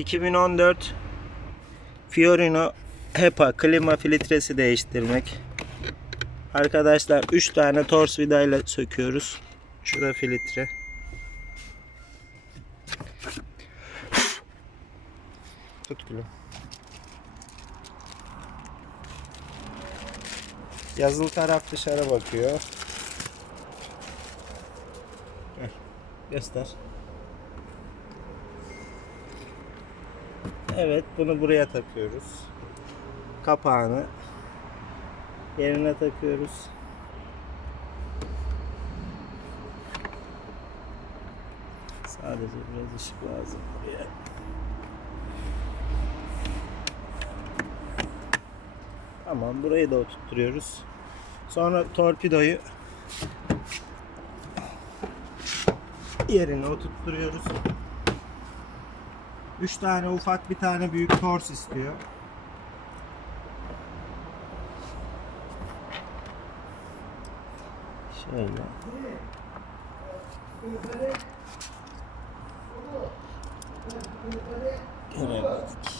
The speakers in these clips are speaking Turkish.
2014 Fiorino HEPA klima filtresi değiştirmek. Arkadaşlar 3 tane tors vidayla söküyoruz. Şurada filtre. Tut gülüm. Yazılı taraf dışarı bakıyor. Gel, Göster. Evet bunu buraya takıyoruz. Kapağını yerine takıyoruz. Sadece biraz ışık lazım buraya. Tamam burayı da oturtturuyoruz. Sonra torpidoyu yerine oturtturuyoruz. 3 tane ufak bir tane büyük tors istiyor. Şöyle. Göremedik.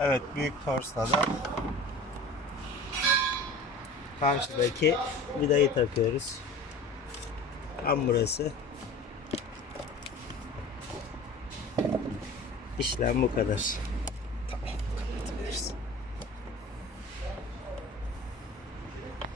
Evet büyük torsla da karşıdaki vidayı takıyoruz. Tam burası. İşlem bu kadar.